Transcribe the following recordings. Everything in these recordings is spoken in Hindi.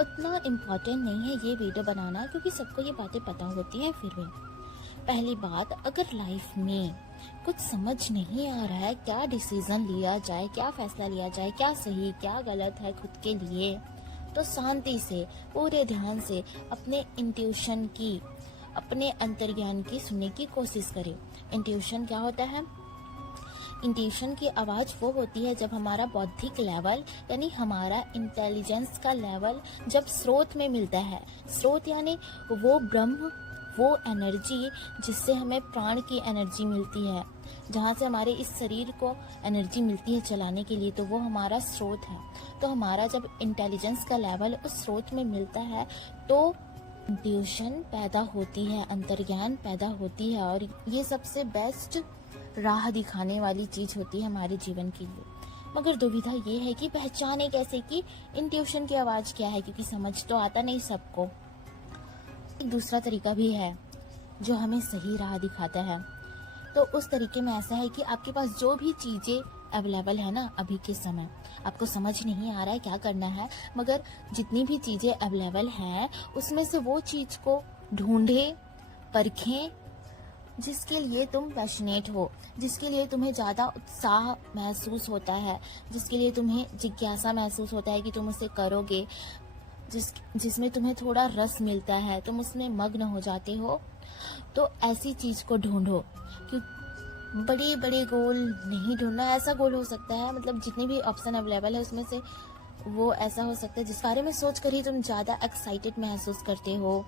उतना इम्पोर्टेंट नहीं है ये वीडियो बनाना, क्योंकि सबको ये बातें पता होती हैं। फिर भी पहली बात, अगर लाइफ में कुछ समझ नहीं आ रहा है, क्या डिसीजन लिया जाए, क्या फैसला लिया जाए, क्या सही क्या गलत है खुद के लिए, तो शांति से पूरे ध्यान से अपने इंट्यूशन की, अपने अंतर्ज्ञान की सुनने की कोशिश करें। इंट्यूशन क्या होता है? इंट्यूशन की आवाज़ वो होती है जब हमारा बौद्धिक लेवल यानी हमारा इंटेलिजेंस का लेवल जब स्रोत में मिलता है। स्रोत यानी वो ब्रह्म, वो एनर्जी जिससे हमें प्राण की एनर्जी मिलती है, जहाँ से हमारे इस शरीर को एनर्जी मिलती है चलाने के लिए, तो वो हमारा स्रोत है। तो हमारा जब इंटेलिजेंस का लेवल उस स्रोत में मिलता है तो इंट्यूशन पैदा होती है, अंतर्ज्ञान पैदा होती है, और ये सबसे बेस्ट राह दिखाने वाली चीज़ होती है हमारे जीवन के लिए। मगर दुविधा ये है कि पहचाने कैसे कि इंट्यूशन की आवाज़ क्या है, क्योंकि समझ तो आता नहीं सबको। एक दूसरा तरीका भी है जो हमें सही राह दिखाता है। तो उस तरीके में ऐसा है कि आपके पास जो भी चीज़ें अवेलेबल है ना अभी के समय, आपको समझ नहीं आ रहा है क्या करना है, मगर जितनी भी चीज़ें अवेलेबल हैं उसमें से वो चीज़ को ढूंढें, परखें जिसके लिए तुम पैशनेट हो, जिसके लिए तुम्हें ज़्यादा उत्साह महसूस होता है, जिसके लिए तुम्हें जिज्ञासा महसूस होता है कि तुम उसे करोगे, जिसमें तुम्हें थोड़ा रस मिलता है, तुम उसमें मग्न हो जाते हो। तो ऐसी चीज़ को ढूंढो। क्यों बड़े बड़े गोल नहीं ढूंढना, ऐसा गोल हो सकता है, मतलब जितने भी ऑप्शन अवेलेबल है उसमें से वो ऐसा हो सकता है जिस बारे में सोच कर ही तुम ज़्यादा एक्साइटेड महसूस करते हो,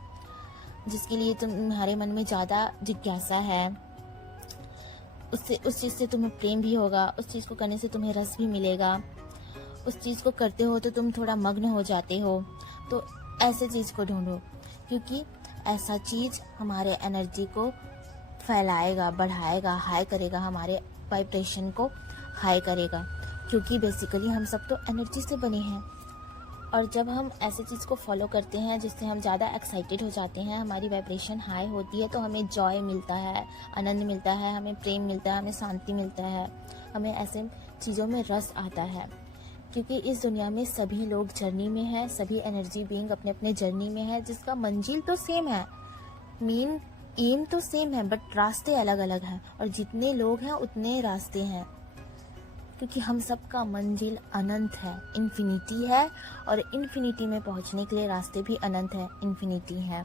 जिसके लिए तुम्हारे मन में ज़्यादा जिज्ञासा है, उससे उस चीज़ से तुम्हें प्रेम भी होगा, उस चीज़ को करने से तुम्हें रस भी मिलेगा, उस चीज़ को करते हो तो तुम थोड़ा मग्न हो जाते हो। तो ऐसे चीज़ को ढूंढो, क्योंकि ऐसा चीज़ हमारे एनर्जी को फैलाएगा, बढ़ाएगा, हाई करेगा, हमारे वाइब्रेशन को हाई करेगा, क्योंकि बेसिकली हम सब तो एनर्जी से बने हैं। और जब हम ऐसे चीज़ को फॉलो करते हैं जिससे हम ज़्यादा एक्साइटेड हो जाते हैं, हमारी वाइब्रेशन हाई होती है, तो हमें जॉय मिलता है, आनंद मिलता है, हमें प्रेम मिलता है, हमें शांति मिलता है, हमें ऐसे चीज़ों में रस आता है। क्योंकि इस दुनिया में सभी लोग जर्नी में हैं, सभी एनर्जी बीइंग अपने अपने जर्नी में है, जिसका मंजिल तो सेम है, मेन एम तो सेम है, बट रास्ते अलग अलग हैं, और जितने लोग हैं उतने रास्ते हैं, क्योंकि हम सबका मंजिल अनंत है, इन्फिनिटी है, और इन्फिनिटी में पहुंचने के लिए रास्ते भी अनंत है, इन्फिनिटी है।